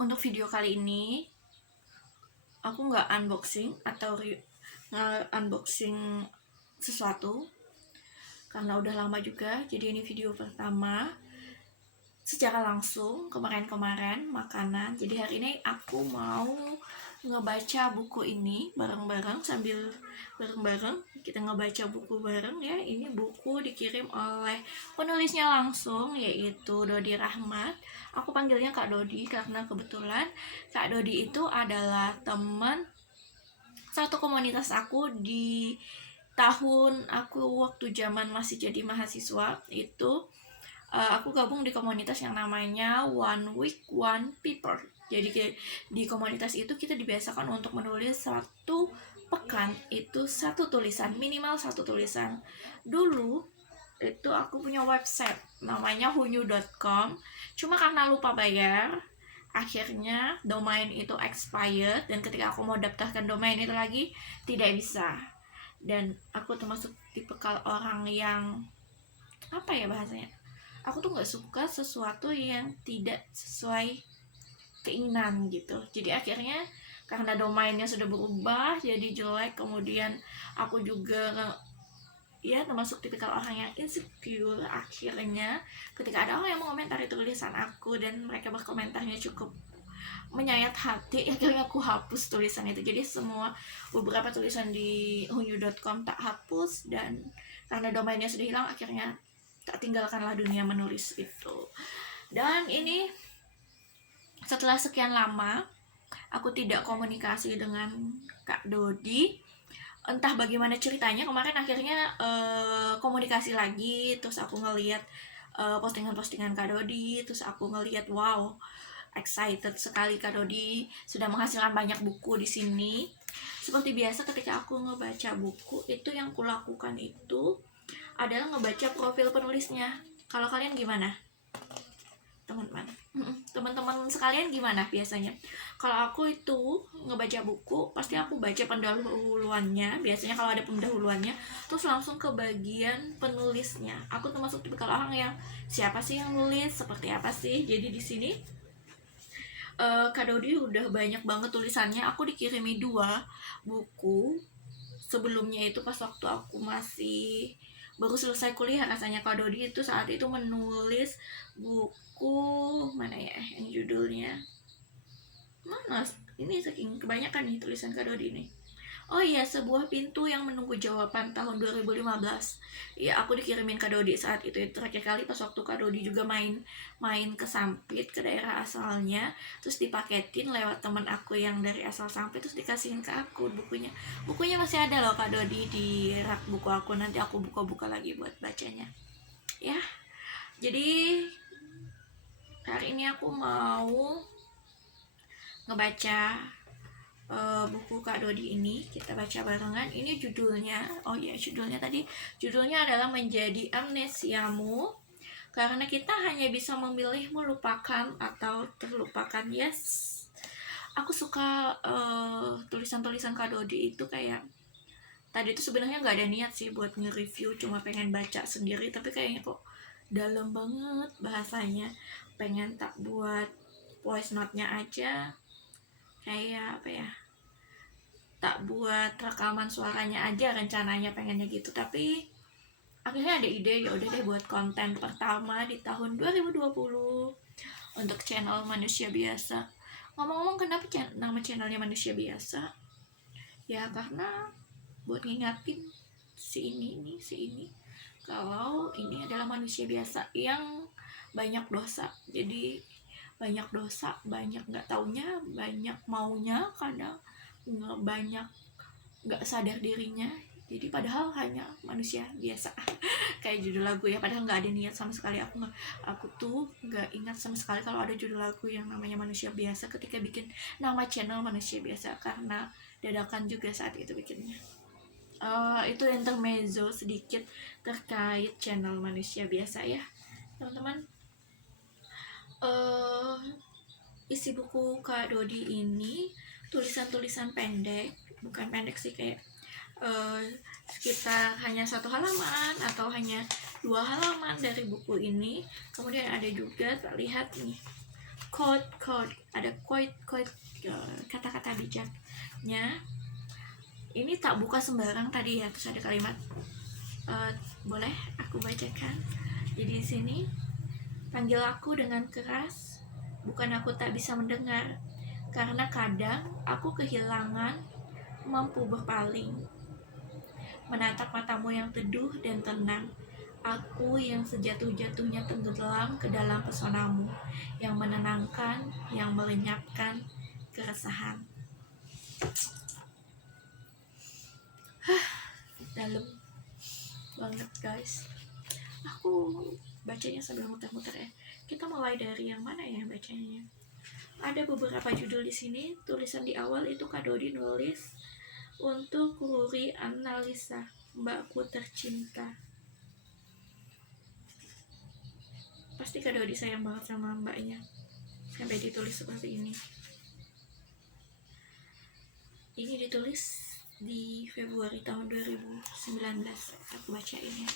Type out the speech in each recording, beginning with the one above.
Untuk video kali ini aku nggak unboxing atau unboxing sesuatu karena udah lama juga. Jadi ini video pertama secara langsung kemarin makanan. Jadi hari ini aku mau ngebaca buku ini bareng-bareng, sambil bareng-bareng kita ngebaca buku bareng ya. Ini buku dikirim oleh penulisnya langsung, yaitu Dodi Rahmat. Aku panggilnya Kak Dodi karena kebetulan Kak Dodi itu adalah teman satu komunitas aku di tahun aku waktu zaman masih jadi mahasiswa itu. Aku gabung di komunitas yang namanya One Week One Paper. Jadi di komunitas itu kita dibiasakan untuk menulis satu pekan itu satu tulisan, minimal satu tulisan. Dulu itu aku punya website namanya hunyu.com, cuma karena lupa bayar akhirnya domain itu expired, dan ketika aku mau daftarkan domain itu lagi tidak bisa. Dan aku termasuk tipikal orang yang apa ya bahasanya, aku tuh nggak suka sesuatu yang tidak sesuai keinginan gitu. Jadi akhirnya karena domainnya sudah berubah jadi jelek, kemudian aku juga ya termasuk tipikal orang yang insecure. Akhirnya ketika ada orang yang mengomentari tulisan aku dan mereka berkomentarnya cukup menyayat hati, akhirnya aku hapus tulisan itu. Jadi semua beberapa tulisan di hunyu.com tak hapus, dan karena domainnya sudah hilang akhirnya tak tinggalkanlah dunia menulis itu. Dan ini setelah sekian lama aku tidak komunikasi dengan Kak Dodi, entah bagaimana ceritanya. Kemarin akhirnya komunikasi lagi, terus aku ngeliat postingan-postingan Kak Dodi, terus aku ngeliat wow, excited sekali Kak Dodi sudah menghasilkan banyak buku di sini. Seperti biasa ketika aku ngebaca buku itu yang kulakukan itu adalah ngebaca profil penulisnya. Kalau kalian gimana? Teman-teman sekalian gimana biasanya? Kalau aku itu ngebaca buku pasti aku baca pendahuluannya. Biasanya kalau ada pendahuluannya terus langsung ke bagian penulisnya. Aku termasuk tipikal orang yang siapa sih yang nulis, seperti apa sih. Jadi di sini Kak Dodi udah banyak banget tulisannya. Aku dikirimi 2 buku sebelumnya, itu pas waktu aku masih baru selesai kuliah rasanya. Kak Dodi itu saat itu menulis buku mana ya yang judulnya, mana ini saking kebanyakan nih tulisan Kak Dodi nih. Oh iya, sebuah pintu yang menunggu jawaban, tahun 2015. Ya, aku dikirimin Kak Dodi saat itu terakhir kali pas waktu Kak Dodi juga main ke Sampit, ke daerah asalnya. Terus dipaketin lewat teman aku yang dari asal Sampit, terus dikasihin ke aku bukunya. Bukunya masih ada loh Kak Dodi di rak buku aku, nanti aku buka-buka lagi buat bacanya. Ya. Jadi hari ini aku mau ngebaca buku Kak Dodi ini, kita baca barengan. Ini judulnya, oh ya judulnya adalah Menjadi Amnesiamu, karena kita hanya bisa memilih melupakan atau terlupakan. Yes, aku suka tulisan-tulisan Kak Dodi itu. Kayak tadi itu sebenarnya nggak ada niat sih buat nge-review, cuma pengen baca sendiri, tapi kayaknya kok dalam banget bahasanya, pengen tak buat voice note-nya aja, kayak apa ya, tak buat rekaman suaranya aja rencananya, pengennya gitu. Tapi akhirnya ada ide, ya udah deh buat konten pertama di tahun 2020 untuk channel Manusia Biasa. Ngomong-ngomong, kenapa nama channelnya Manusia Biasa? Ya karena buat ngingatin si ini kalau ini adalah manusia biasa yang banyak dosa. Jadi banyak dosa, banyak nggak taunya, banyak maunya, kadang banyak nggak sadar dirinya. Jadi padahal hanya manusia biasa. Kayak judul lagu ya, padahal nggak ada niat sama sekali. Aku tuh nggak ingat sama sekali kalau ada judul lagu yang namanya Manusia Biasa ketika bikin nama channel Manusia Biasa, karena dadakan juga saat itu bikinnya. Itu intermezzo sedikit terkait channel Manusia Biasa ya teman-teman. Isi buku Kak Dodi ini tulisan-tulisan pendek, bukan pendek sih, kayak sekitar hanya 1 halaman atau hanya 2 halaman dari buku ini. Kemudian ada juga, terlihat nih, ada quote kata-kata bijaknya. Ini tak buka sembarang tadi ya, terus ada kalimat boleh aku bacakan. Jadi di sini, panggil aku dengan keras, bukan aku tak bisa mendengar, karena kadang aku kehilangan mampu berpaling, menatap matamu yang teduh dan tenang. Aku yang sejatuh-jatuhnya tenggelam ke dalam pesonamu, yang menenangkan, yang melenyapkan keresahan. Dalam banget guys. Aku bacanya sambil muter-muter ya. Kita mulai dari yang mana ya bacanya? Ada beberapa judul di sini. Tulisan di awal itu Kak Dodi nulis, untuk Ruri Annalisa, mbakku tercinta. Pasti Kak Dodi sayang banget sama mbaknya sampai ditulis seperti ini. Ini ditulis di Februari tahun 2019. Aku baca ini.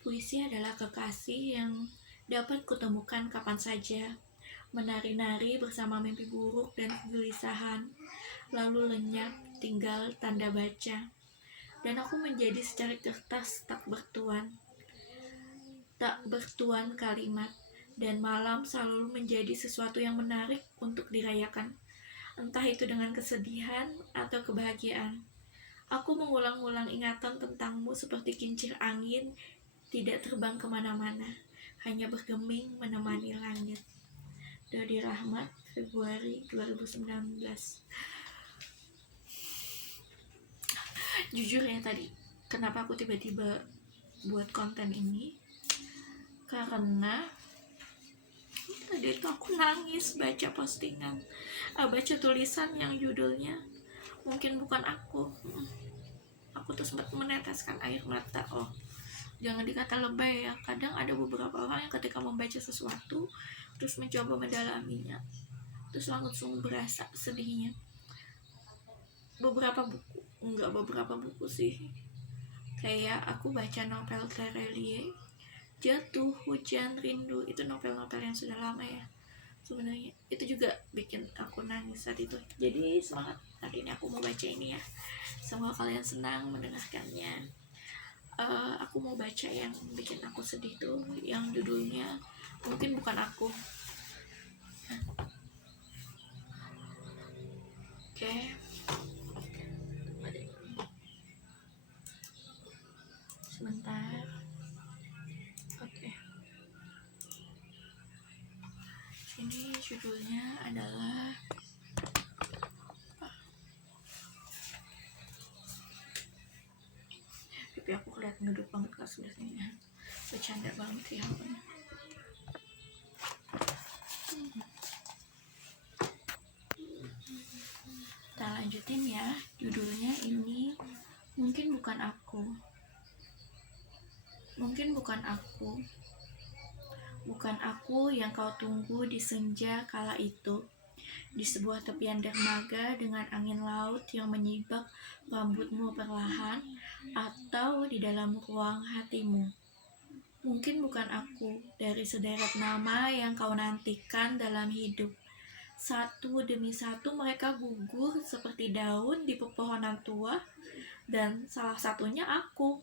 Puisi adalah kekasih yang dapat kutemukan kapan saja, menari-nari bersama mimpi buruk dan kegelisahan, lalu lenyap tinggal tanda baca. Dan aku menjadi secarik kertas tak bertuan kalimat, dan malam selalu menjadi sesuatu yang menarik untuk dirayakan, entah itu dengan kesedihan atau kebahagiaan. Aku mengulang-ulang ingatan tentangmu seperti kincir angin, tidak terbang kemana-mana, hanya bergeming menemani langit. Dodi Rahmat, Februari 2019. Jujur ya tadi, kenapa aku tiba-tiba buat konten ini? Karena tadi itu aku nangis baca postingan, baca tulisan yang judulnya mungkin bukan aku. Aku tuh sempat meneteskan air mata. Oh, jangan dikata lebay ya. Kadang ada beberapa orang yang ketika membaca sesuatu terus mencoba mendalaminya, terus langsung berasa sedihnya. Beberapa buku sih, kayak aku baca novel Terelie, Jatuh, Hujan, Rindu. Itu novel-novel yang sudah lama ya sebenarnya. Itu juga bikin aku nangis saat itu. Jadi semangat, hari ini aku mau baca ini ya. Semoga kalian senang mendengarkannya. Aku mau baca yang bikin aku sedih tuh, yang judulnya mungkin bukan aku. Oke. Sebentar. Oke. Ini judulnya adalah pipi aku kelihatan ngedut banget kelas sebelahnya. Bercanda banget ya. Kita lanjutin ya. Judulnya ini mungkin bukan aku. Mungkin bukan aku. Bukan aku yang kau tunggu di senja kala itu, di sebuah tepian dermaga dengan angin laut yang menyibak rambutmu perlahan, atau di dalam ruang hatimu. Mungkin bukan aku dari sederet nama yang kau nantikan dalam hidup. Satu demi satu mereka gugur seperti daun di pepohonan tua, dan salah satunya aku.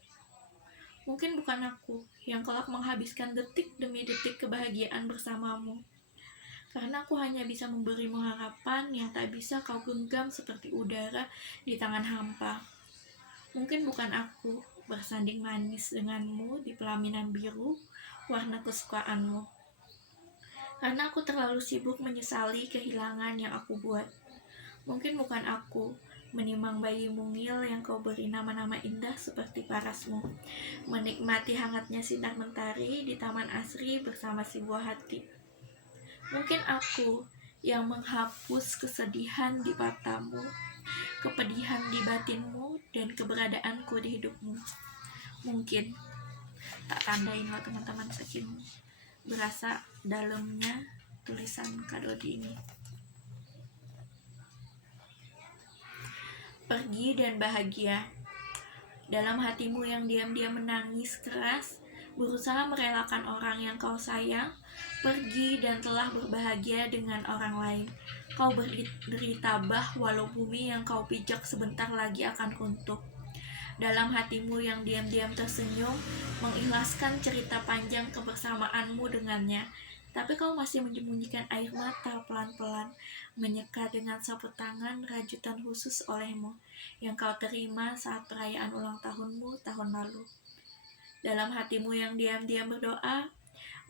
Mungkin bukan aku yang kelak menghabiskan detik demi detik kebahagiaan bersamamu, karena aku hanya bisa memberimu harapan yang tak bisa kau genggam seperti udara di tangan hampa. Mungkin bukan aku bersanding manis denganmu di pelaminan biru warna kesukaanmu, karena aku terlalu sibuk menyesali kehilangan yang aku buat. Mungkin bukan aku menimang bayi mungil yang kau beri nama-nama indah seperti parasmu, menikmati hangatnya sinar mentari di taman asri bersama si buah hati. Mungkin aku yang menghapus kesedihan di matamu, kepedihan di batinmu, dan keberadaanku di hidupmu. Mungkin tak tandain lo teman-teman, saking berasa dalamnya tulisan Kak Dodi ini. Pergi dan bahagia. Dalam hatimu yang diam-diam menangis keras, berusaha merelakan orang yang kau sayang pergi dan telah berbahagia dengan orang lain. Kau bertabah walau bumi yang kau pijak sebentar lagi akan runtuh. Dalam hatimu yang diam-diam tersenyum, mengikhlaskan cerita panjang kebersamaanmu dengannya. Tapi kau masih menyembunyikan air mata pelan-pelan, menyekat dengan sapu tangan rajutan khusus olehmu, yang kau terima saat perayaan ulang tahunmu tahun lalu. Dalam hatimu yang diam-diam berdoa,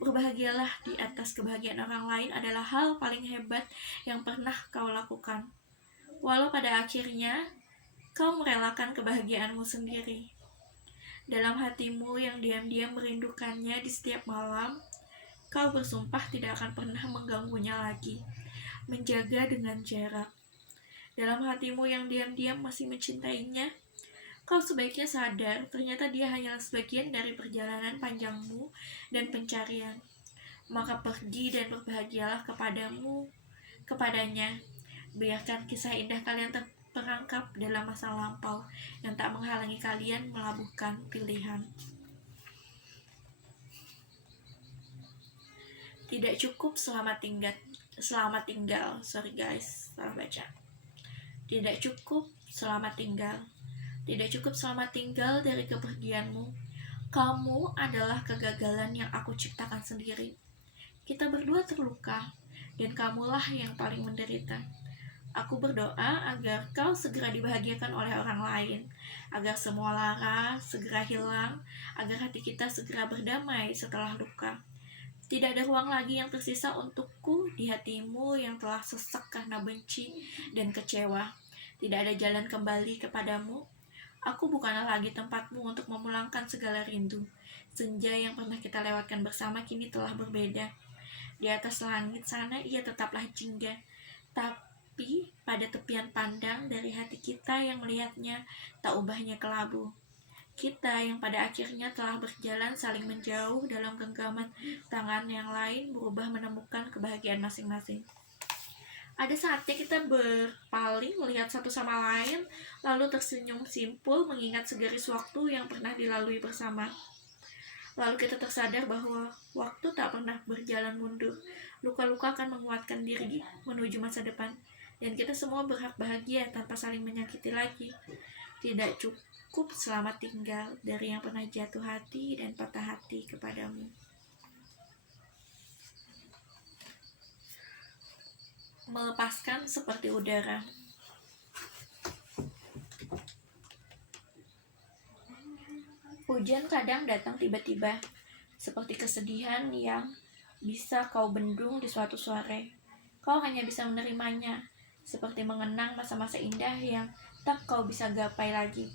berbahagialah di atas kebahagiaan orang lain adalah hal paling hebat yang pernah kau lakukan. Walau pada akhirnya, kau merelakan kebahagiaanmu sendiri. Dalam hatimu yang diam-diam merindukannya di setiap malam, kau bersumpah tidak akan pernah mengganggunya lagi, menjaga dengan jarak. Dalam hatimu yang diam-diam masih mencintainya, kau sebaiknya sadar ternyata dia hanyalah sebagian dari perjalanan panjangmu dan pencarian. Maka pergi dan berbahagialah kepadanya. Biarkan kisah indah kalian terperangkap dalam masa lampau yang tak menghalangi kalian melabuhkan pilihan. Tidak cukup selamat tinggal. Sorry guys, salah baca. Tidak cukup selamat tinggal. Tidak cukup selamat tinggal dari kepergianmu. Kamu adalah kegagalan yang aku ciptakan sendiri. Kita berdua terluka, dan kamulah yang paling menderita. Aku berdoa agar kau segera dibahagiakan oleh orang lain, agar semua lara segera hilang, agar hati kita segera berdamai setelah luka. Tidak ada ruang lagi yang tersisa untukku di hatimu yang telah sesak karena benci dan kecewa. Tidak ada jalan kembali kepadamu. Aku bukanlah lagi tempatmu untuk memulangkan segala rindu. Senja yang pernah kita lewatkan bersama kini telah berbeda. Di atas langit sana ia tetaplah jingga. Tapi pada tepian pandang dari hati kita yang melihatnya tak ubahnya kelabu. Kita yang pada akhirnya telah berjalan saling menjauh dalam genggaman tangan yang lain berubah menemukan kebahagiaan masing-masing. Ada saatnya kita berpaling melihat satu sama lain, lalu tersenyum simpul mengingat segaris waktu yang pernah dilalui bersama. Lalu kita tersadar bahwa waktu tak pernah berjalan mundur. Luka-luka akan menguatkan diri menuju masa depan. Dan kita semua berhak bahagia tanpa saling menyakiti lagi. Tidak cukup selamat tinggal dari yang pernah jatuh hati dan patah hati kepadamu. Melepaskan seperti udara. Hujan kadang datang tiba-tiba, seperti kesedihan yang bisa kau bendung di suatu sore. Kau hanya bisa menerimanya, seperti mengenang masa-masa indah yang tak kau bisa gapai lagi.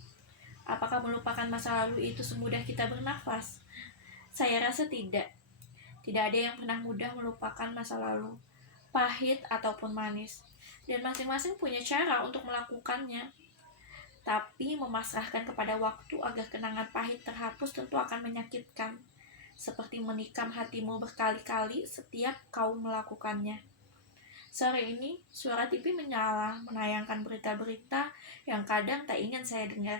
Apakah melupakan masa lalu itu semudah kita bernafas? Saya rasa tidak. Tidak ada yang pernah mudah melupakan masa lalu, pahit ataupun manis. Dan masing-masing punya cara untuk melakukannya. Tapi memasrahkan kepada waktu agar kenangan pahit terhapus tentu akan menyakitkan. Seperti menikam hatimu berkali-kali setiap kau melakukannya. Sore ini, suara TV menyala, menayangkan berita-berita yang kadang tak ingin saya dengar.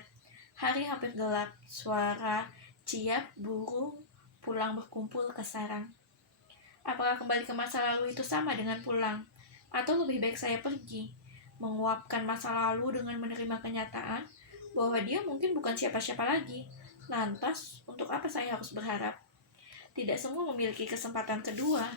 Hari hampir gelap, suara ciap burung pulang berkumpul ke sarang. Apakah kembali ke masa lalu itu sama dengan pulang? Atau lebih baik saya pergi, menguapkan masa lalu dengan menerima kenyataan bahwa dia mungkin bukan siapa-siapa lagi. Lantas, untuk apa saya harus berharap? Tidak semua memiliki kesempatan kedua,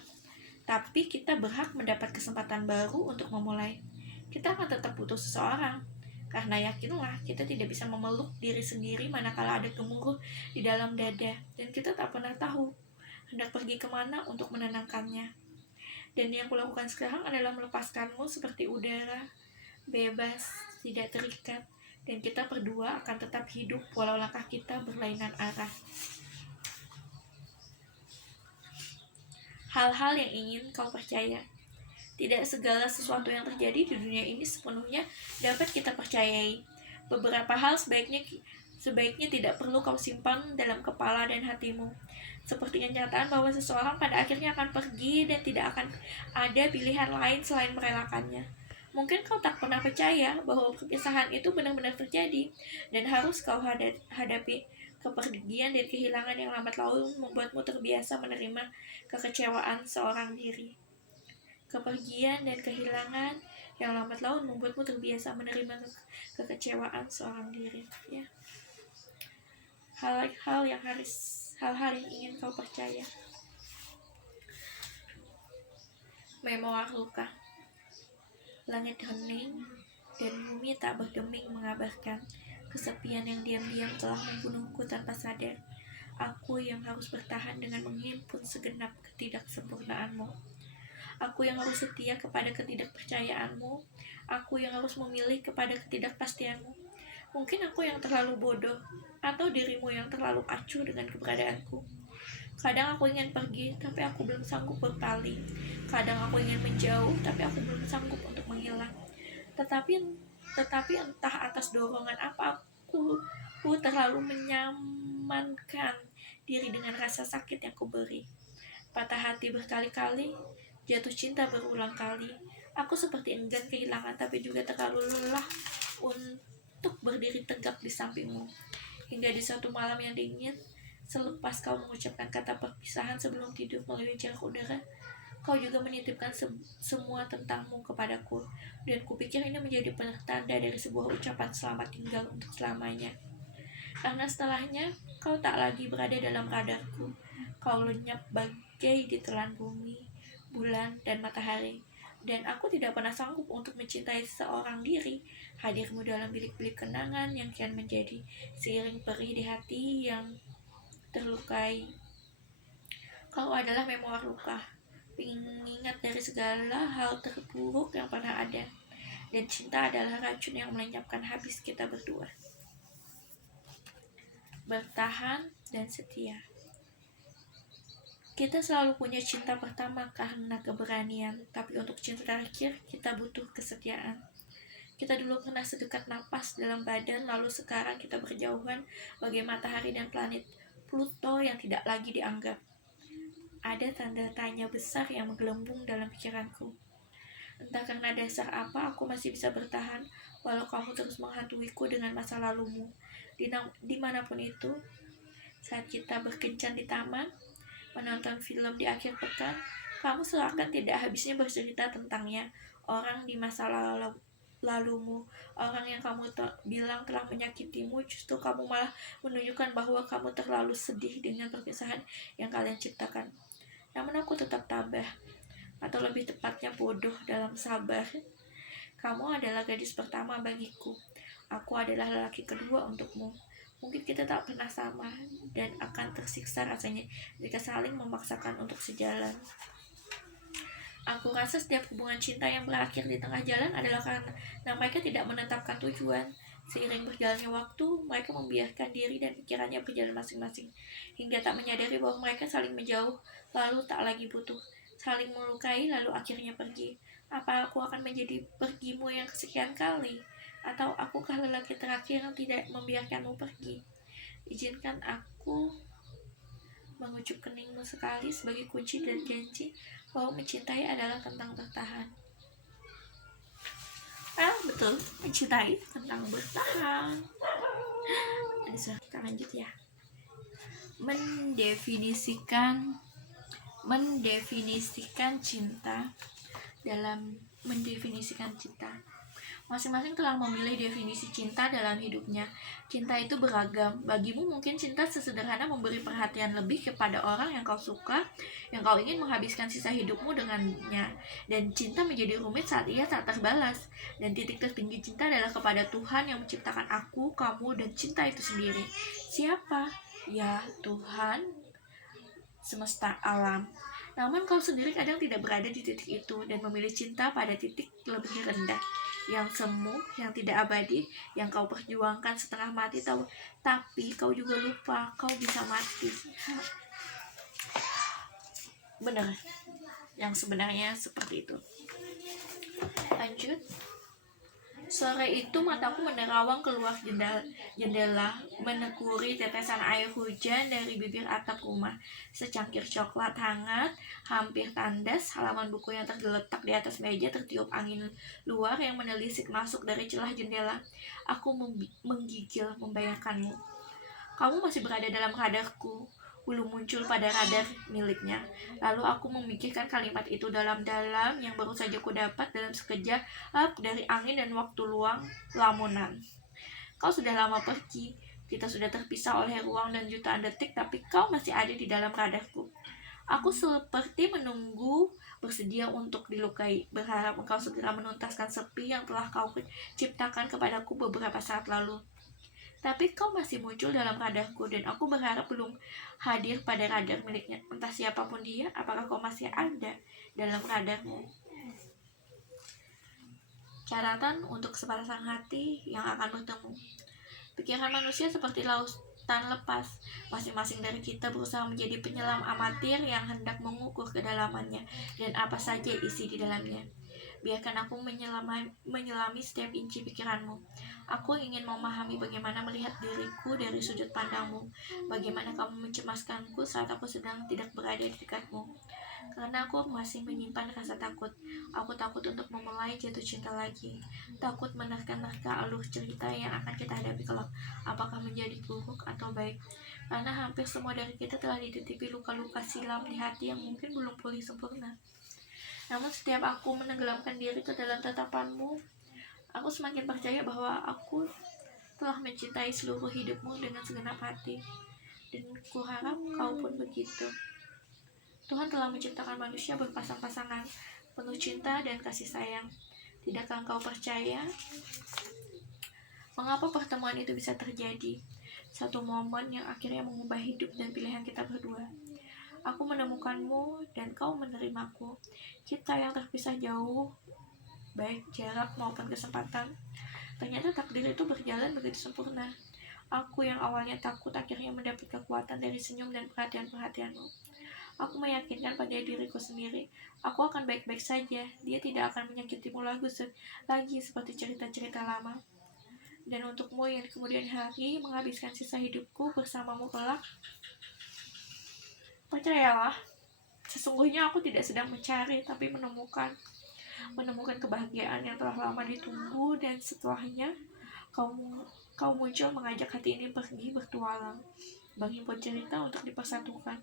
tapi kita berhak mendapat kesempatan baru untuk memulai. Kita akan tetap butuh seseorang, karena yakinlah kita tidak bisa memeluk diri sendiri manakala ada gemuruh di dalam dada, dan kita tak pernah tahu hendak pergi kemana untuk menenangkannya. Dan yang kulakukan sekarang adalah melepaskanmu seperti udara, bebas, tidak terikat, dan kita berdua akan tetap hidup walau langkah kita berlainan arah. Hal-hal yang ingin kau percaya. Tidak segala sesuatu yang terjadi di dunia ini sepenuhnya dapat kita percayai. Beberapa hal sebaiknya tidak perlu kau simpan dalam kepala dan hatimu. Seperti kenyataan bahwa seseorang pada akhirnya akan pergi dan tidak akan ada pilihan lain selain merelakannya. Mungkin kau tak pernah percaya bahwa perpisahan itu benar-benar terjadi dan harus kau hadapi. Kepergian dan kehilangan yang lambat laun membuatmu terbiasa menerima kekecewaan seorang diri. Kepergian dan kehilangan yang lambat laun membuatmu terbiasa menerima kekecewaan seorang diri. Ya. Hal-hal yang ingin kau percaya. Memoir luka. Langit hening dan bumi tak bergeming mengabarkan kesepian yang diam-diam telah membunuhku tanpa sadar. Aku yang harus bertahan dengan menghimpun segenap ketidaksempurnaanmu. Aku yang harus setia kepada ketidakpercayaanmu. Aku yang harus memilih kepada ketidakpastianmu. Mungkin aku yang terlalu bodoh, atau dirimu yang terlalu acuh dengan keberadaanku. Kadang aku ingin pergi, tapi aku belum sanggup berpaling. Kadang aku ingin menjauh, tapi aku belum sanggup untuk menghilang. Tetapi entah atas dorongan apa, aku terlalu menyamankan diri dengan rasa sakit yang kuberi. Patah hati berkali-kali, jatuh cinta berulang kali. Aku seperti enggan kehilangan, tapi juga terlalu lelah untuk berdiri tegak di sampingmu. Hingga di suatu malam yang dingin, selepas kau mengucapkan kata perpisahan sebelum tidur melalui jarak udara, kau juga menitipkan semua tentangmu kepadaku, dan kupikir ini menjadi pertanda dari sebuah ucapan selamat tinggal untuk selamanya. Karena setelahnya, kau tak lagi berada dalam radarku. Kau lenyap bagai ditelan bumi, bulan, dan matahari. Dan aku tidak pernah sanggup untuk mencintai seorang diri. Hadirmu dalam bilik-bilik kenangan yang kian menjadi seiring perih di hati yang terlukai. Kau adalah memoir luka, pengingat dari segala hal terburuk yang pernah ada. Dan cinta adalah racun yang melenyapkan habis kita berdua. Bertahan dan setia. Kita selalu punya cinta pertama karena keberanian, tapi untuk cinta terakhir kita butuh kesetiaan. Kita dulu pernah sedekat napas dalam badan, lalu sekarang kita berjauhan bagai matahari dan planet Pluto yang tidak lagi dianggap. Ada tanda tanya besar yang menggelembung dalam pikiranku. Entah karena dasar apa aku masih bisa bertahan walau kamu terus menghantuiku dengan masa lalumu. Dimanapun itu, saat kita berkencan di taman, menonton film di akhir pekan, kamu seakan tidak habisnya bercerita tentangnya. Orang di masa lalumu, orang yang kamu bilang telah menyakitimu, justru kamu malah menunjukkan bahwa kamu terlalu sedih dengan perpisahan yang kalian ciptakan. Namun aku tetap tabah, atau lebih tepatnya bodoh dalam sabar. Kamu adalah gadis pertama bagiku. Aku adalah lelaki kedua untukmu. Mungkin kita tak pernah sama dan akan tersiksa rasanya jika saling memaksakan untuk sejalan. Aku rasa setiap hubungan cinta yang berakhir di tengah jalan adalah karena mereka tidak menetapkan tujuan. Seiring berjalannya waktu, mereka membiarkan diri dan pikirannya berjalan masing-masing, hingga tak menyadari bahwa mereka saling menjauh, lalu tak lagi butuh, saling melukai, lalu akhirnya pergi. Apa aku akan menjadi pergimu yang kesekian kali? Atau akukah lelaki terakhir yang tidak membiarkanmu pergi? Izinkan aku mengucup keningmu sekali sebagai kunci dan janji bahwa mencintai adalah tentang bertahan. Betul, mencintai tentang bertahan. Kita lanjut ya. Mendefinisikan cinta. Dalam mendefinisikan cinta, masing-masing telah memilih definisi cinta dalam hidupnya. Cinta itu beragam. Bagimu mungkin cinta sesederhana memberi perhatian lebih kepada orang yang kau suka, yang kau ingin menghabiskan sisa hidupmu dengannya. Dan cinta menjadi rumit saat ia tak terbalas. Dan titik tertinggi cinta adalah kepada Tuhan yang menciptakan aku, kamu, dan cinta itu sendiri. Siapa? Ya, Tuhan semesta alam. Namun kau sendiri kadang tidak berada di titik itu dan memilih cinta pada titik lebih rendah, yang semu, yang tidak abadi, yang kau perjuangkan setengah mati, tapi kau juga lupa kau bisa mati. Benar, yang sebenarnya seperti itu. Lanjut. Sore itu mataku menerawang keluar jendela, menekuri tetesan air hujan dari bibir atap rumah. Secangkir coklat hangat, hampir tandas, halaman buku yang tergeletak di atas meja tertiup angin luar yang menelisik masuk dari celah jendela. Aku menggigil membayangkanmu. Kamu masih berada dalam radarku, belum muncul pada radar miliknya. Lalu aku memikirkan kalimat itu dalam-dalam yang baru saja ku dapat dalam sekejap dari angin dan waktu luang lamunan. Kau sudah lama pergi, kita sudah terpisah oleh ruang dan jutaan detik, tapi kau masih ada di dalam radarku. Aku seperti menunggu, bersedia untuk dilukai, berharap engkau segera menuntaskan sepi yang telah kau ciptakan kepadaku beberapa saat lalu. Tapi kau masih muncul dalam radarku, dan aku berharap belum hadir pada radar miliknya. Entah siapapun dia, apakah kau masih ada dalam radarmu? Catatan untuk sepasang hati yang akan bertemu. Pikiran manusia seperti lautan lepas. Masing-masing dari kita berusaha menjadi penyelam amatir yang hendak mengukur kedalamannya dan apa saja isi di dalamnya. Biarkan aku menyelami setiap inci pikiranmu. Aku ingin memahami bagaimana melihat diriku dari sudut pandangmu, bagaimana kamu mencemaskanku saat aku sedang tidak berada di dekatmu. Karena aku masih menyimpan rasa takut. Aku takut untuk memulai jatuh cinta lagi. Takut menerka-nerka alur cerita yang akan kita hadapi kelak, apakah menjadi buruk atau baik. Karena hampir semua dari kita telah dititipi luka-luka silam di hati yang mungkin belum pulih sempurna. Namun setiap aku menenggelamkan diri ke dalam tatapanmu, aku semakin percaya bahwa aku telah mencintai seluruh hidupmu dengan segenap hati. Dan kuharap kau pun begitu. Tuhan telah menciptakan manusia berpasang-pasangan, penuh cinta dan kasih sayang. Tidakkah engkau percaya? Mengapa pertemuan itu bisa terjadi? Satu momen yang akhirnya mengubah hidup dan pilihan kita berdua. Aku menemukanmu dan kau menerimaku. Kita yang terpisah jauh, baik jarak maupun kesempatan. Ternyata takdir itu berjalan begitu sempurna. Aku yang awalnya takut akhirnya mendapat kekuatan dari senyum dan perhatian-perhatianmu. Aku meyakinkan pada diriku sendiri, aku akan baik-baik saja. Dia tidak akan menyakitimu lagi seperti cerita-cerita lama. Dan untukmu yang di kemudian hari menghabiskan sisa hidupku bersamamu kelak, percayalah, sesungguhnya aku tidak sedang mencari, tapi menemukan kebahagiaan yang telah lama ditunggu. Dan setelahnya kau muncul mengajak hati ini pergi bertualang, menghimpun cerita untuk dipersatukan.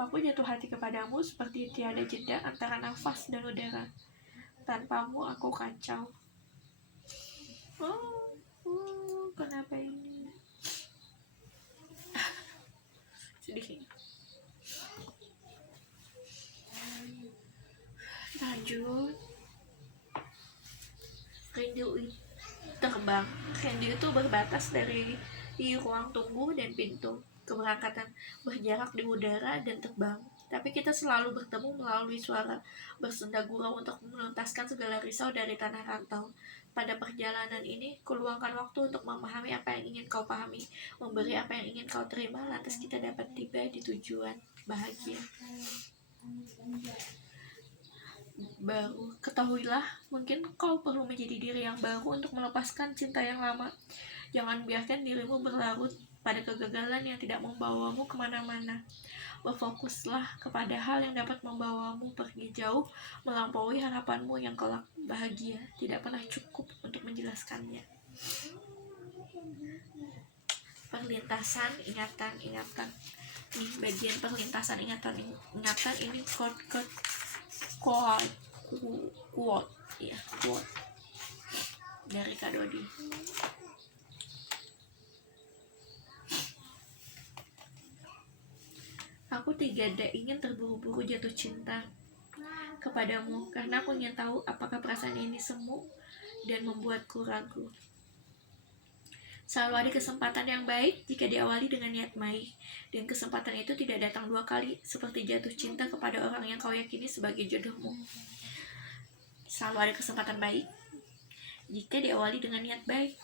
Aku jatuh hati kepadamu seperti tiada jeda antara nafas dan udara. Tanpamu aku kacau. Kenapa ini? Sedih. Lanjut. Rindu terbang. Rindu itu berbatas dari ruang tunggu dan pintu keberangkatan, berjarak di udara dan terbang. Tapi kita selalu bertemu melalui suara bersenda gurau untuk menuntaskan segala risau dari tanah rantau. Pada perjalanan ini, kuluangkan waktu untuk memahami apa yang ingin kau pahami, memberi apa yang ingin kau terima, lantas kita dapat tiba di tujuan bahagia. Baru, ketahuilah, mungkin kau perlu menjadi diri yang baru untuk melepaskan cinta yang lama. Jangan biarkan dirimu berlarut pada kegagalan yang tidak membawamu kemana-mana. Berfokuslah kepada hal yang dapat membawamu pergi jauh, melampaui harapanmu yang kelak. Bahagia tidak pernah cukup untuk menjelaskannya. Perlintasan ingatan. Ini bagian perlintasan ingatan ini quote dari Kak Dodi. Aku tidak ingin terburu-buru jatuh cinta kepadamu, karena aku ingin tahu apakah perasaan ini semu dan membuatku ragu. Selalu ada kesempatan yang baik jika diawali dengan niat baik, dan kesempatan itu tidak datang dua kali, seperti jatuh cinta kepada orang yang kau yakini sebagai jodohmu. Selalu ada kesempatan baik jika diawali dengan niat baik.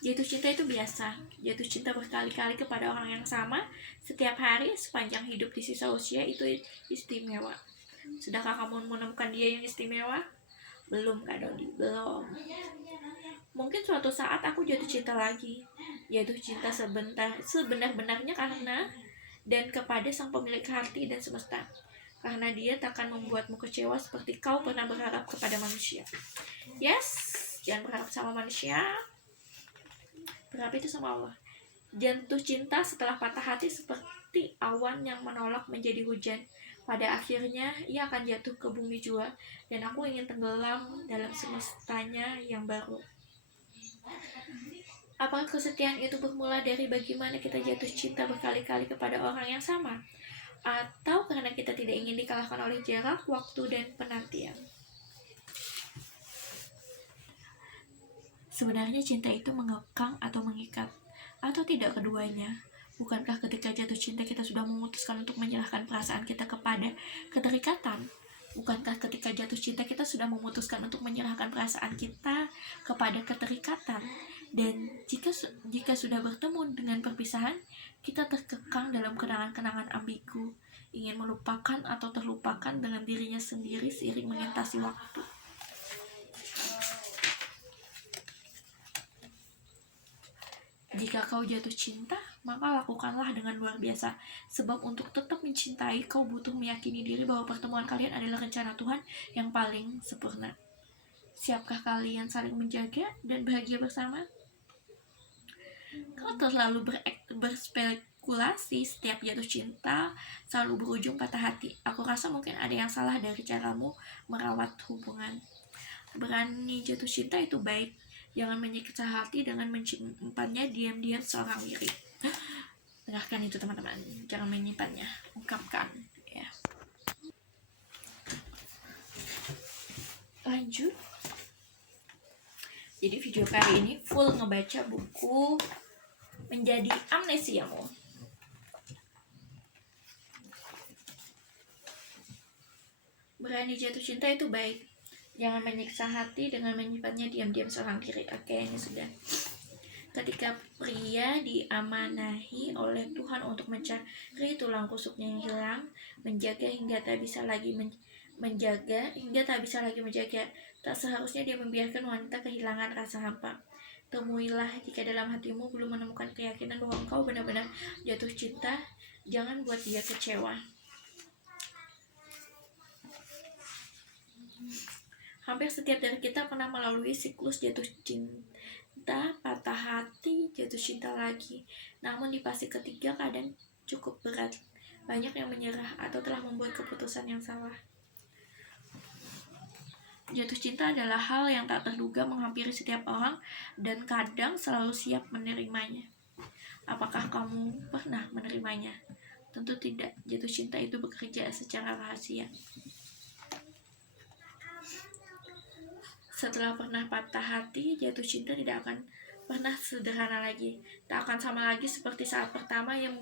Jatuh cinta itu biasa. Jatuh cinta berkali-kali kepada orang yang sama setiap hari sepanjang hidup di sisa usia itu istimewa. Sudahkah kamu menemukan dia yang istimewa? Belum, Kak Dodi, belum. Mungkin suatu saat aku jatuh cinta lagi. Jatuh cinta sebenar-benarnya karena dan kepada sang pemilik hati dan semesta. Karena dia takkan membuatmu kecewa seperti kau pernah berharap kepada manusia. Yes, jangan berharap sama manusia, berharap itu sama Allah. Jatuh cinta setelah patah hati seperti awan yang menolak menjadi hujan. Pada akhirnya ia akan jatuh ke bumi jua, dan aku ingin tenggelam dalam semestanya yang baru. Apakah kesetiaan itu bermula dari bagaimana kita jatuh cinta berkali-kali kepada orang yang sama? Atau karena kita tidak ingin dikalahkan oleh jarak, waktu, dan penantian? Sebenarnya cinta itu mengekang atau mengikat, atau tidak keduanya? Bukankah ketika jatuh cinta kita sudah memutuskan untuk menyerahkan perasaan kita kepada keterikatan? Bukankah ketika jatuh cinta kita sudah memutuskan untuk menyerahkan perasaan kita kepada keterikatan? Dan jika sudah bertemu dengan perpisahan, kita terkekang dalam kenangan-kenangan ambigu, ingin melupakan atau terlupakan dengan dirinya sendiri seiring mengintasi waktu. Jika kau jatuh cinta, maka lakukanlah dengan luar biasa. Sebab untuk tetap mencintai, kau butuh meyakini diri bahwa pertemuan kalian adalah rencana Tuhan yang paling sempurna. Siapkah kalian saling menjaga dan bahagia bersama? Kau terlalu berspekulasi setiap jatuh cinta selalu berujung patah hati. Aku rasa mungkin ada yang salah dari caramu merawat hubungan. Berani jatuh cinta itu baik. Jangan menyiksa hati dengan menyimpannya diam-diam seorang diri. Dengarkan itu teman-teman, jangan menyimpannya, ungkapkan ya. Lanjut. Jadi video kali ini full ngebaca buku Menjadi Amnesiamu. Berani jatuh cinta itu baik. Jangan menyiksa hati dengan menyimpannya diam-diam seorang diri. Oke, ini sudah. Ketika pria diamanahi oleh Tuhan untuk mencari tulang rusuknya yang hilang, menjaga hingga tak bisa lagi menjaga, tak seharusnya dia membiarkan wanita kehilangan rasa hampa. Temuilah jika dalam hatimu belum menemukan keyakinan bahwa engkau benar-benar jatuh cinta, jangan buat dia kecewa. Hampir setiap dari kita pernah melalui siklus jatuh cinta, patah hati, jatuh cinta lagi. Namun di fase ketiga kadang cukup berat. Banyak yang menyerah atau telah membuat keputusan yang salah. Jatuh cinta adalah hal yang tak terduga menghampiri setiap orang dan kadang selalu siap menerimanya. Apakah kamu pernah menerimanya? Tentu tidak. Jatuh cinta itu bekerja secara rahasia. Setelah pernah patah hati, jatuh cinta tidak akan pernah sederhana lagi. Tak akan sama lagi seperti saat pertama yang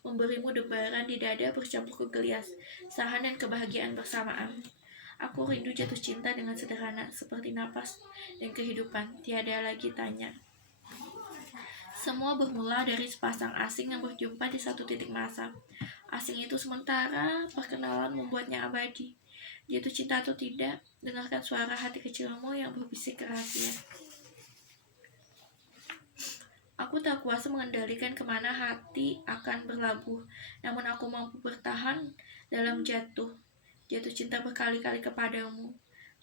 memberimu debaran di dada bercampur kegelisahan dan kebahagiaan bersamaan. Aku rindu jatuh cinta dengan sederhana, seperti napas dan kehidupan. Tiada lagi tanya. Semua bermula dari sepasang asing yang berjumpa di satu titik masa. Asing itu sementara, perkenalan membuatnya abadi. Jatuh cinta atau tidak, dengarkan suara hati kecilmu yang berbisik rahasia. Aku tak kuasa mengendalikan kemana hati akan berlabuh, namun aku mampu bertahan dalam jatuh cinta berkali-kali kepadamu.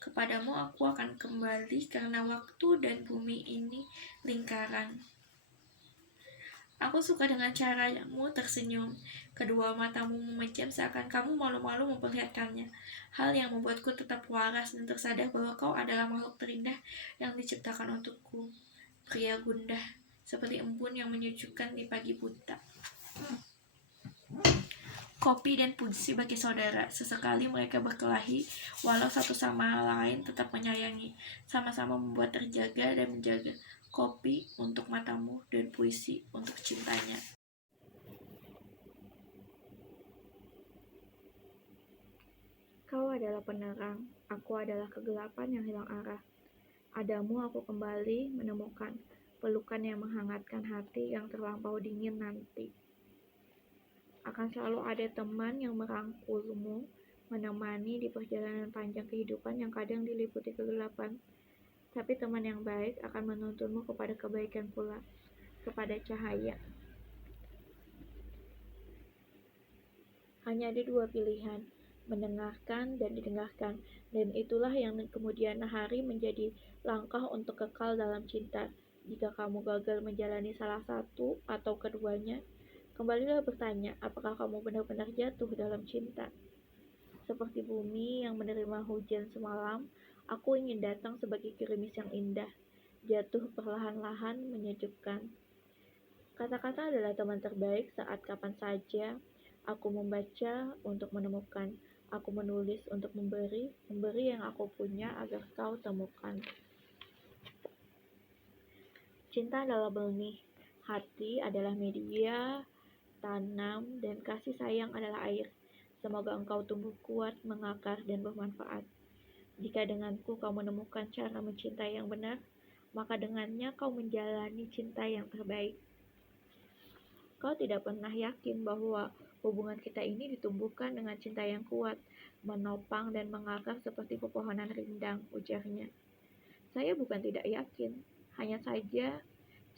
Kepadamu aku akan kembali karena waktu dan bumi ini lingkaran. Aku suka dengan caramu tersenyum. Kedua matamu memejam seakan kamu malu-malu memperlihatkannya. Hal yang membuatku tetap waras dan tersadar bahwa kau adalah makhluk terindah yang diciptakan untukku. Pria gundah, seperti embun yang menyejukkan di pagi buta. Kopi dan puisi bagi saudara. Sesekali mereka berkelahi, walau satu sama lain tetap menyayangi. Sama-sama membuat terjaga dan menjaga. Kopi untuk matamu dan puisi untuk cintanya. Kau adalah penerang, aku adalah kegelapan yang hilang arah. Adamu aku kembali menemukan pelukan yang menghangatkan hati yang terlampau dingin nanti. Akan selalu ada teman yang merangkulmu, menemani di perjalanan panjang kehidupan yang kadang diliputi kegelapan. Tapi teman yang baik akan menuntunmu kepada kebaikan pula, kepada cahaya. Hanya ada dua pilihan, mendengarkan dan didengarkan, dan itulah yang kemudian hari menjadi langkah untuk kekal dalam cinta. Jika kamu gagal menjalani salah satu atau keduanya, kembalilah bertanya, apakah kamu benar-benar jatuh dalam cinta? Seperti bumi yang menerima hujan semalam, aku ingin datang sebagai gerimis yang indah, jatuh perlahan-lahan menyejukkan. Kata-kata adalah teman terbaik saat kapan saja aku membaca untuk menemukan, aku menulis untuk memberi, memberi yang aku punya agar kau temukan. Cinta adalah benih, hati adalah media, tanam, dan kasih sayang adalah air. Semoga engkau tumbuh kuat, mengakar, dan bermanfaat. Jika denganku kau menemukan cara mencintai yang benar, maka dengannya kau menjalani cinta yang terbaik. Kau tidak pernah yakin bahwa hubungan kita ini ditumbuhkan dengan cinta yang kuat, menopang dan mengakar seperti pepohonan rindang, ujarnya. Saya bukan tidak yakin, hanya saja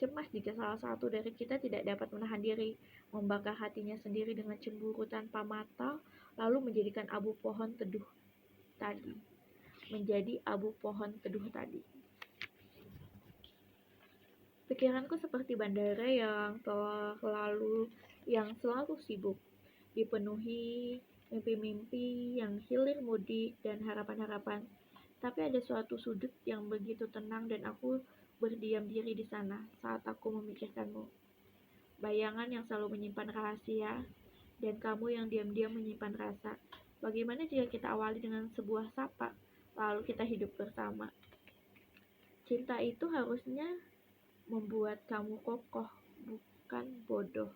cemas jika salah satu dari kita tidak dapat menahan diri, membakar hatinya sendiri dengan cemburu tanpa mata, lalu menjadikan abu pohon teduh tadi. Menjadi abu pohon teduh tadi. Pikiranku seperti bandara yang selalu sibuk, dipenuhi mimpi-mimpi yang hilir mudik dan harapan-harapan. Tapi ada suatu sudut yang begitu tenang dan aku berdiam diri di sana saat aku memikirkanmu. Bayangan yang selalu menyimpan rahasia, dan kamu yang diam-diam menyimpan rasa. Bagaimana jika kita awali dengan sebuah sapa, lalu kita hidup bersama? Cinta itu harusnya membuat kamu kokoh, bukan bodoh.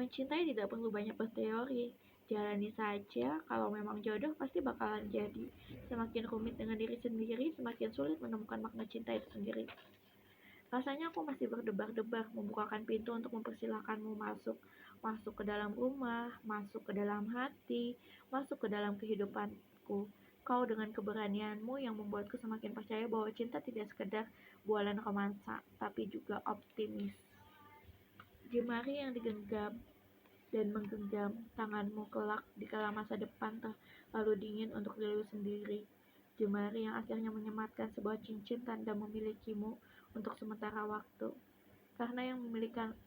Mencintai tidak perlu banyak berteori. Jalani saja, kalau memang jodoh pasti bakalan jadi. Semakin rumit dengan diri sendiri, semakin sulit menemukan makna cinta itu sendiri. Rasanya aku masih berdebar-debar membukakan pintu untuk mempersilahkanmu masuk. Masuk ke dalam rumah, masuk ke dalam hati, masuk ke dalam kehidupanku. Kau dengan keberanianmu yang membuatku semakin percaya bahwa cinta tidak sekedar bualan romansa, tapi juga optimis. Jemari yang digenggam dan menggenggam tanganmu kelak di kala masa depan terlalu dingin untuk dirimu sendiri. Jemari yang akhirnya menyematkan sebuah cincin tanda memilikimu untuk sementara waktu. Karena yang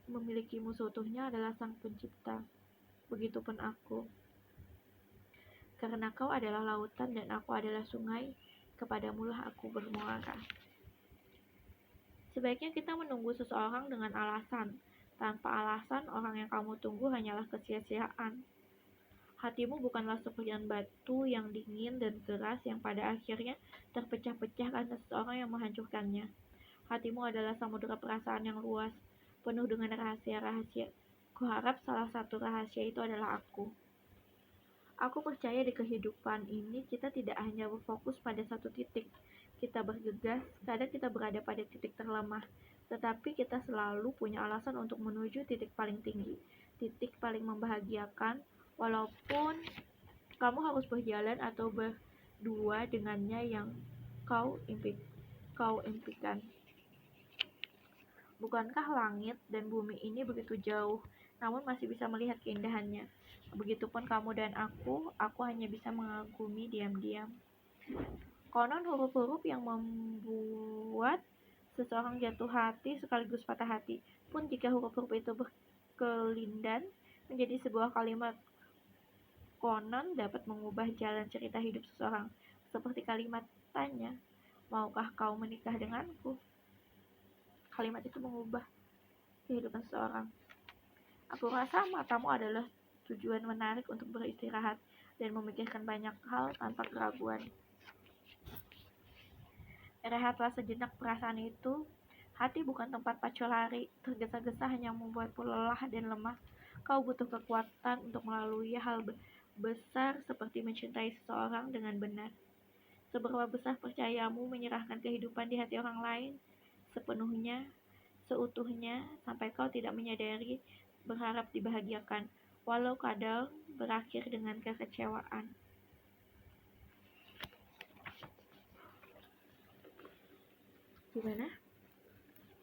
memilikimu seutuhnya adalah Sang Pencipta. Begitupun aku. Karena kau adalah lautan dan aku adalah sungai, kepadamulah aku bermuara. Sebaiknya kita menunggu seseorang dengan alasan. Tanpa alasan, orang yang kamu tunggu hanyalah kesia-siaan. Hatimu bukanlah seperti batu yang dingin dan keras yang pada akhirnya terpecah-pecah karena seseorang yang menghancurkannya. Hatimu adalah samudera perasaan yang luas, penuh dengan rahasia-rahasia. Kuharap salah satu rahasia itu adalah aku. Aku percaya di kehidupan ini kita tidak hanya berfokus pada satu titik. Kita bergegas, kadang kita berada pada titik terlemah, tetapi kita selalu punya alasan untuk menuju titik paling tinggi, titik paling membahagiakan, walaupun kamu harus berjalan atau berdua dengannya yang kau impikan. Bukankah langit dan bumi ini begitu jauh, namun masih bisa melihat keindahannya? Begitupun kamu dan aku hanya bisa mengagumi diam-diam. Konon huruf-huruf yang membuat seseorang jatuh hati sekaligus patah hati. Pun jika huruf-huruf itu berkelindan menjadi sebuah kalimat, konon dapat mengubah jalan cerita hidup seseorang. Seperti kalimat tanya, maukah kau menikah denganku? Kalimat itu mengubah kehidupan seseorang. Aku rasa matamu adalah tujuan menarik untuk beristirahat dan memikirkan banyak hal tanpa keraguan. Rehatlah sejenak perasaan itu. Hati bukan tempat pacu lari, tergesa-gesa hanya membuatmu lelah dan lemah. Kau butuh kekuatan untuk melalui hal besar seperti mencintai seseorang dengan benar. Seberapa besar percayamu menyerahkan kehidupan di hati orang lain sepenuhnya, seutuhnya, sampai kau tidak menyadari, berharap dibahagiakan, walau kadang berakhir dengan kekecewaan. Gimana?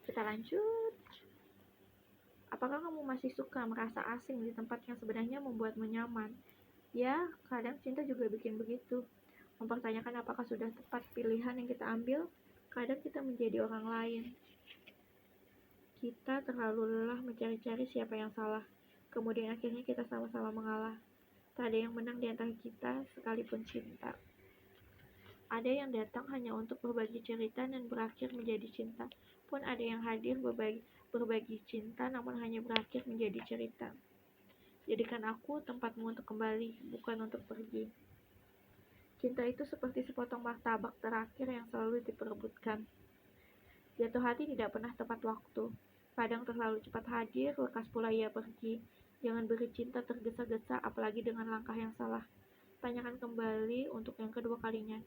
Kita lanjut. Apakah kamu masih suka merasa asing di tempat yang sebenarnya membuatmu nyaman? Ya, kadang cinta juga bikin begitu. Mempertanyakan apakah sudah tepat pilihan yang kita ambil. Kadang kita menjadi orang lain. Kita terlalu lelah mencari-cari siapa yang salah. Kemudian akhirnya kita sama-sama mengalah. Tak ada yang menang di antara kita, sekalipun cinta. Ada yang datang hanya untuk berbagi cerita dan berakhir menjadi cinta. Pun ada yang hadir berbagi cinta namun hanya berakhir menjadi cerita. Jadikan aku tempatmu untuk kembali, bukan untuk pergi. Cinta itu seperti sepotong martabak terakhir yang selalu diperebutkan. Jatuh hati tidak pernah tepat waktu. Kadang terlalu cepat hadir, lekas pula ia pergi. Jangan beri cinta tergesa-gesa, apalagi dengan langkah yang salah. Tanyakan kembali untuk yang kedua kalinya.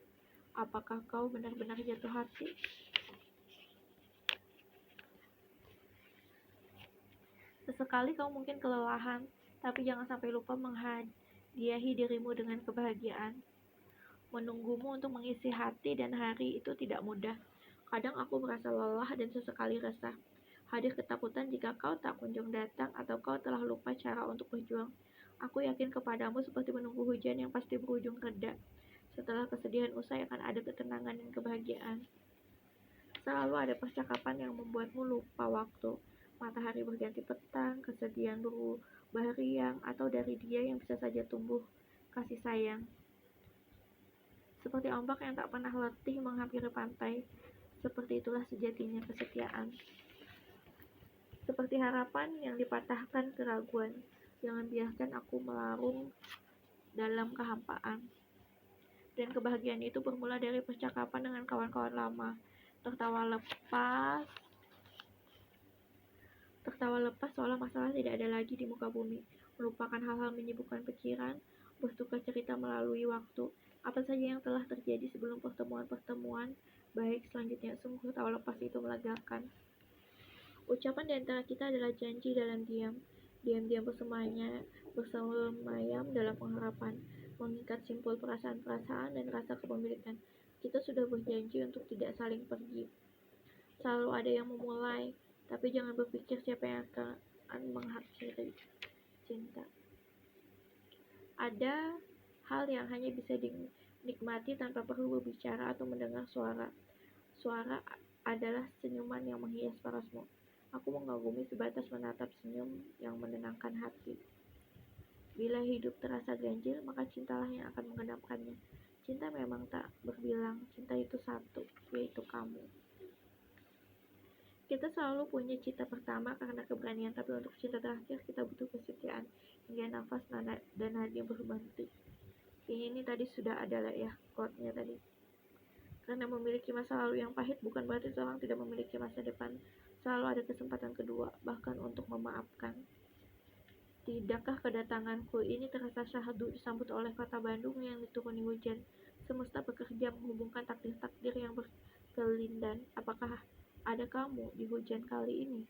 Apakah kau benar-benar jatuh hati? Sesekali kau mungkin kelelahan, tapi jangan sampai lupa menghadiahi dirimu dengan kebahagiaan. Menunggumu untuk mengisi hati dan hari itu tidak mudah. Kadang aku merasa lelah dan sesekali resah. Hadir ketakutan jika kau tak kunjung datang atau kau telah lupa cara untuk berjuang. Aku yakin kepadamu seperti menunggu hujan yang pasti berujung reda. Setelah kesedihan usai akan ada ketenangan dan kebahagiaan. Selalu ada percakapan yang membuatmu lupa waktu. Matahari berganti petang, kesedihan berubah riang, atau dari dia yang bisa saja tumbuh kasih sayang. Seperti ombak yang tak pernah letih menghampiri pantai, seperti itulah sejatinya kesetiaan. Seperti harapan yang dipatahkan keraguan, jangan biarkan aku melarung dalam kehampaan. Dan kebahagiaan itu bermula dari percakapan dengan kawan-kawan lama. Tertawa lepas seolah masalah tidak ada lagi di muka bumi. Melupakan hal-hal menyibukkan pikiran, bertukar cerita melalui waktu. Apa saja yang telah terjadi sebelum pertemuan-pertemuan baik selanjutnya, sungguh tawa lepas itu melegakan. Ucapan di antara kita adalah janji dalam diam. Diam-diam bersemayam dalam pengharapan, mengikat simpul perasaan-perasaan dan rasa kepemilikan. Kita sudah berjanji untuk tidak saling pergi. Selalu ada yang memulai, tapi jangan berpikir siapa yang akan mengakhiri cinta. Ada hal yang hanya bisa dinikmati tanpa perlu berbicara atau mendengar suara. Suara adalah senyuman yang menghias parasmu. Aku mengagumi sebatas menatap senyum yang menenangkan hati. Bila hidup terasa ganjil, maka cintalah yang akan menggenapkannya. Cinta memang tak berbilang, cinta itu satu, yaitu kamu. Kita selalu punya cinta pertama karena keberanian, tapi untuk cinta terakhir kita butuh kesetiaan hingga nafas dan nadi berhenti. Ini tadi sudah ada lah ya quote-nya tadi. Karena memiliki masa lalu yang pahit bukan berarti seorang tidak memiliki masa depan. Selalu ada kesempatan kedua, bahkan untuk memaafkan. Tidakkah kedatanganku ini terasa syahdu disambut oleh kota Bandung yang dituruni hujan? Semesta bekerja menghubungkan takdir-takdir yang berkelindan. Apakah ada kamu di hujan kali ini?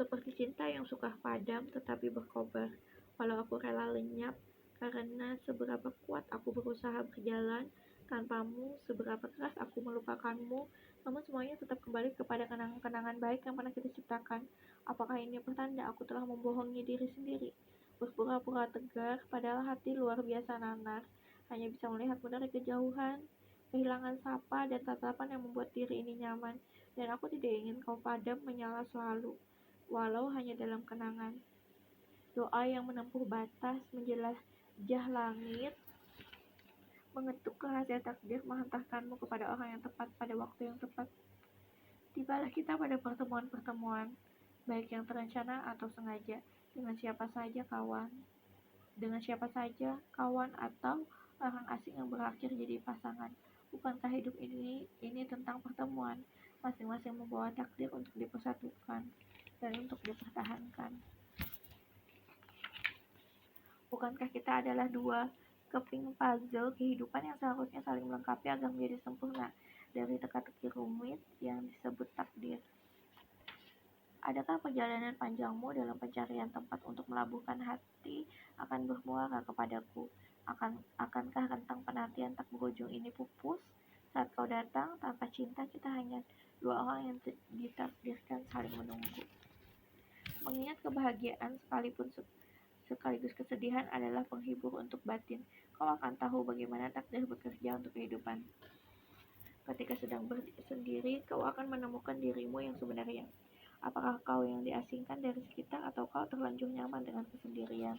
Seperti cinta yang suka padam tetapi berkobar. Walau aku rela lenyap, karena seberapa kuat aku berusaha berjalan tanpamu, seberapa keras aku melupakanmu, namun semuanya tetap kembali kepada kenangan-kenangan baik yang pernah kita ciptakan. Apakah ini pertanda aku telah membohongi diri sendiri? Berpura-pura tegar, padahal hati luar biasa nanar, hanya bisa melihatmu dari kejauhan, kehilangan sapa dan tatapan yang membuat diri ini nyaman, dan aku tidak ingin kau padam menyala selalu, walau hanya dalam kenangan. Doa yang menempuh batas, menjelajah langit, mengetuk rahasia takdir, menghantarkanmu kepada orang yang tepat pada waktu yang tepat. Tibalah kita pada pertemuan-pertemuan, baik yang terencana atau sengaja, dengan siapa saja kawan atau orang asing yang berakhir jadi pasangan. Bukankah hidup ini tentang pertemuan, masing-masing membawa takdir untuk dipersatukan dan untuk dipertahankan. Bukankah kita adalah dua keping puzzle kehidupan yang seharusnya saling melengkapi agar menjadi sempurna dari teka-teki rumit yang disebut takdir? Adakah perjalanan panjangmu dalam pencarian tempat untuk melabuhkan hati akan bermuara kepadaku? Akankah rentang penantian tak berujung ini pupus? Saat kau datang, tanpa cinta kita hanya dua orang yang ditakdirkan saling menunggu. Mengingat kebahagiaan sekaligus kesedihan adalah penghibur untuk batin, kau akan tahu bagaimana takdir bekerja untuk kehidupan. Ketika sedang bersendiri, kau akan menemukan dirimu yang sebenarnya. Apakah kau yang diasingkan dari sekitar atau kau terlanjur nyaman dengan kesendirian?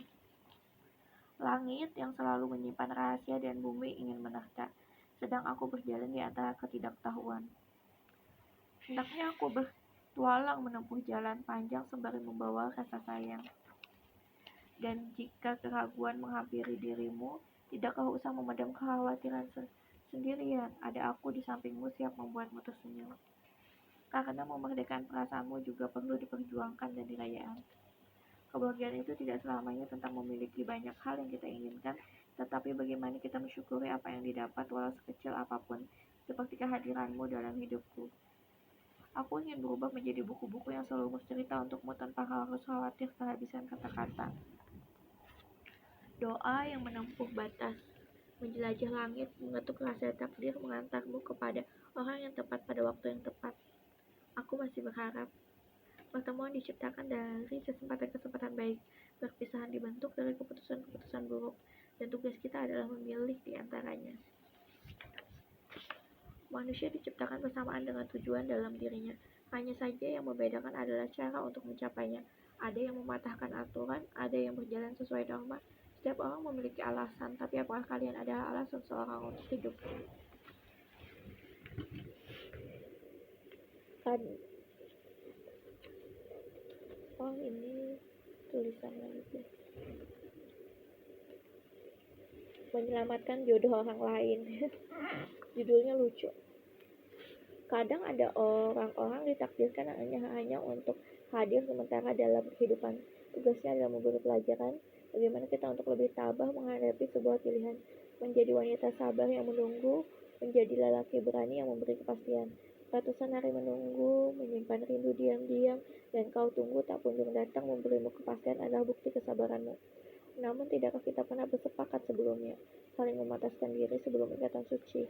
Langit yang selalu menyimpan rahasia dan bumi ingin menerka, sedang aku berjalan di antara ketidaktahuan. Hendaknya aku bertualang menempuh jalan panjang sembari membawa rasa sayang. Dan jika keraguan menghampiri dirimu, tidak kau usah memendam kekhawatiran sendirian. Ada aku di sampingmu siap membuatmu tersenyum. Karena memerdekakan perasaanmu juga perlu diperjuangkan dan dirayakan. Kebahagiaan itu tidak selamanya tentang memiliki banyak hal yang kita inginkan, tetapi bagaimana kita mensyukuri apa yang didapat walau sekecil apapun, seperti kehadiranmu dalam hidupku. Aku ingin berubah menjadi buku-buku yang selalu bercerita untukmu tanpa harus khawatir kehabisan kata-kata. Doa yang menempuh batas, menjelajah langit, mengetuk rasa takdir mengantarmu kepada orang yang tepat pada waktu yang tepat. Aku masih berharap. Pertemuan diciptakan dari kesempatan-kesempatan baik, perpisahan dibentuk dari keputusan-keputusan buruk, dan tugas kita adalah memilih di antaranya. Manusia diciptakan bersamaan dengan tujuan dalam dirinya. Hanya saja yang membedakan adalah cara untuk mencapainya. Ada yang mematahkan aturan, ada yang berjalan sesuai norma. Setiap orang memiliki alasan, tapi apakah kalian adalah alasan seorang untuk hidup? Kan, oh ini tulisan lagi. Menyelamatkan jodoh orang lain. Judulnya lucu. Kadang ada orang-orang ditakdirkan hanya untuk hadir sementara dalam kehidupan. Tugasnya adalah memberi pelajaran bagaimana kita untuk lebih tabah menghadapi sebuah pilihan. Menjadi wanita sabar yang menunggu, menjadi lelaki berani yang memberi kepastian. Ratusan hari menunggu, menyimpan rindu diam-diam, dan kau tunggu tak kunjung datang memberimu kepastian adalah bukti kesabaranmu. Namun tidakkah kita pernah bersepakat sebelumnya, saling memataskan diri sebelum ikatan suci?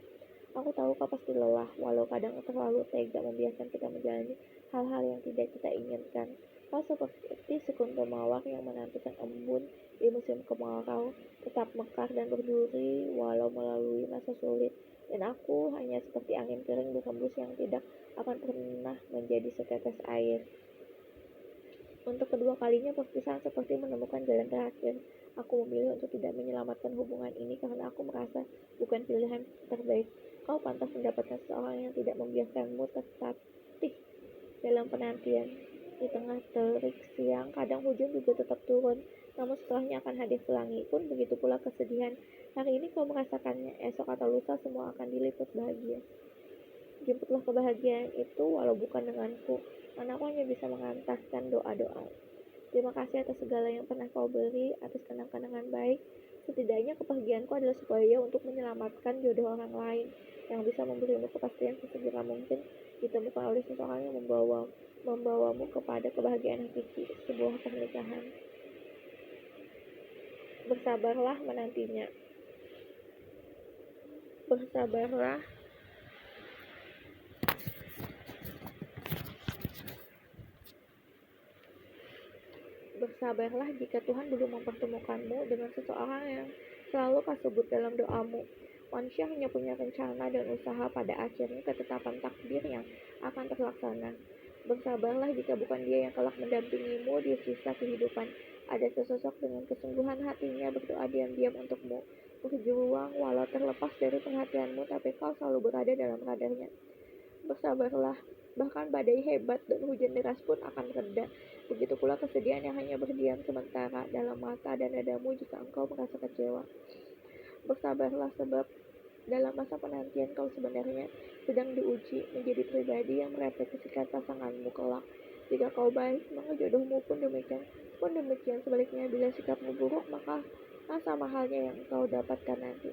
Aku tahu kau pasti lelah, walau kadang terlalu tega membiarkan kita menjalani hal-hal yang tidak kita inginkan. Kau seperti sekuntum mawar yang menantikan embun di musim kemarau, tetap mekar dan berduri walau melalui masa sulit. Dan aku hanya seperti angin kering berhembus yang tidak akan pernah menjadi setetes air. Untuk kedua kalinya perpisahan seperti menemukan jalan terakhir. Aku memilih untuk tidak menyelamatkan hubungan ini karena aku merasa bukan pilihan terbaik. Kau pantas mendapatkan seseorang yang tidak membiarkanmu tertatih dalam penantian. Di tengah terik siang, kadang hujan juga tetap turun, namun setelahnya akan hadir pelangi. Pun begitu pula kesedihan. Hari ini kau merasakannya, esok atau lusa semua akan dilipat bahagia. Jemputlah kebahagiaan itu walau bukan denganku, karena aku hanya bisa mengantarkan doa-doa. Terima kasih atas segala yang pernah kau beri, atas kenang-kenangan baik. Setidaknya kebahagiaanku adalah supaya untuk menyelamatkan jodoh orang lain yang bisa memberimu kepastian sesegera mungkin ditemukan oleh seseorang yang membawamu kepada kebahagiaan hakiki, sebuah pernikahan. Bersabarlah menantinya. Bersabarlah. Bersabarlah jika Tuhan belum mempertemukanmu dengan seseorang yang selalu kau sebut dalam doamu. Manusia hanya punya rencana dan usaha, pada akhirnya ketetapan takdir yang akan terlaksana. Bersabarlah jika bukan dia yang kelak mendampingimu di sisa kehidupan. Ada sesosok dengan kesungguhan hatinya berdoa diam-diam untukmu. Berjuang walau terlepas dari perhatianmu, tapi kau selalu berada dalam radarnya. Bersabarlah, bahkan badai hebat dan hujan deras pun akan reda. Begitu pula kesedihan yang hanya berdiam sementara dalam mata dan dadamu jika engkau merasa kecewa. Bersabarlah sebab dalam masa penantian kau sebenarnya sedang diuji menjadi pribadi yang mereplikasikan pasanganmu kelak. Jika kau baik, maka jodohmu pun demikian. Sebaliknya, bila sikapmu buruk, maka sama halnya yang kau dapatkan nanti.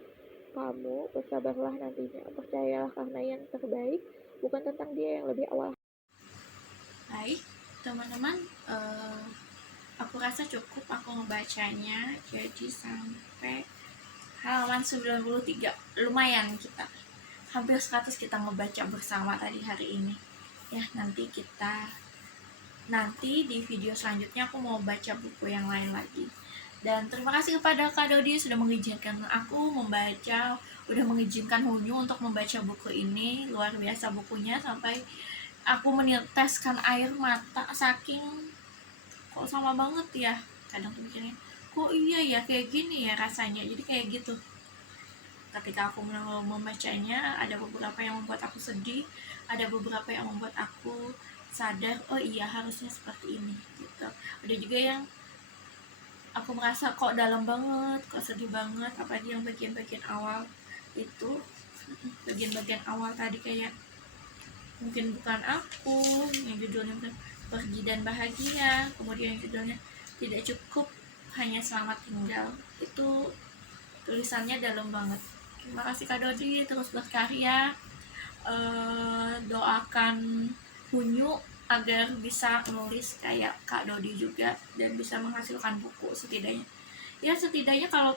Kamu bersabarlah nantinya. Percayalah karena yang terbaik bukan tentang dia yang lebih awal. Baik, teman-teman, aku rasa cukup aku membacanya, jadi sampai halaman 93. Lumayan kita hampir 100 kita ngebaca bersama tadi hari ini ya. Nanti di video selanjutnya aku mau baca buku yang lain lagi. Dan terima kasih kepada Kak Dodi sudah mengizinkan aku membaca, udah mengizinkan Hunyu untuk membaca buku ini. Luar biasa bukunya, sampai aku meneteskan air mata saking kok sama banget ya. Kadang tuh mikirnya, kok iya ya kayak gini ya rasanya. Jadi kayak gitu. Ketika aku membacanya, ada beberapa yang membuat aku sedih, ada beberapa yang membuat aku sadar, oh iya harusnya seperti ini gitu. Ada juga yang aku merasa kok dalam banget, kok sedih banget, apalagi yang bagian-bagian awal itu. Bagian-bagian awal tadi kayak mungkin bukan aku, yang judulnya pergi dan bahagia, kemudian yang judulnya tidak cukup hanya selamat tinggal, itu tulisannya dalam banget. Terima kasih Kak Dodi, terus berkarya. Doakan Hunyu agar bisa nulis kayak Kak Dodi juga dan bisa menghasilkan buku setidaknya. Ya setidaknya kalau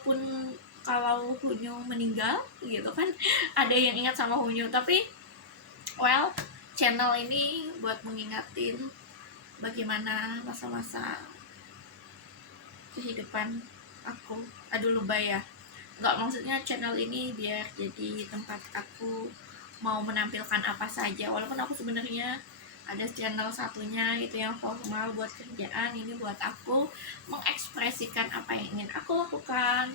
Hunyu meninggal gitu kan, ada yang ingat sama Hunyu. Tapi well, channel ini buat mengingatin bagaimana masa-masa kehidupan aku. Aduh lebay ya, nggak, maksudnya channel ini biar jadi tempat aku mau menampilkan apa saja, walaupun aku sebenarnya ada channel satunya itu yang formal buat kerjaan, ini buat aku mengekspresikan apa yang ingin aku lakukan.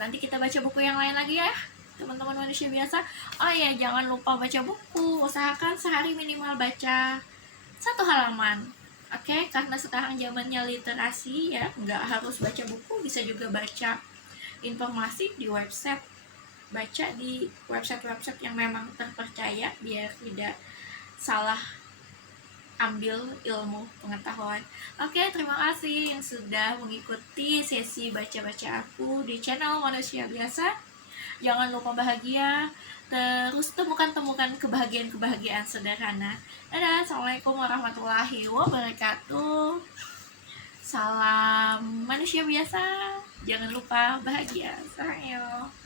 Nanti kita baca buku yang lain lagi ya teman-teman manusia biasa. Oh ya, jangan lupa baca buku, usahakan sehari minimal baca 1 halaman. Oke, karena sekarang zamannya literasi ya, nggak harus baca buku, bisa juga baca informasi di website, baca di website-website yang memang terpercaya biar tidak salah ambil ilmu pengetahuan. Oke, terima kasih yang sudah mengikuti sesi baca-baca aku di channel Manusia Biasa. Jangan lupa bahagia, terus temukan kebahagiaan sederhana. Dadah, assalamualaikum warahmatullahi wabarakatuh. Salam manusia biasa, jangan lupa bahagia. Sayang.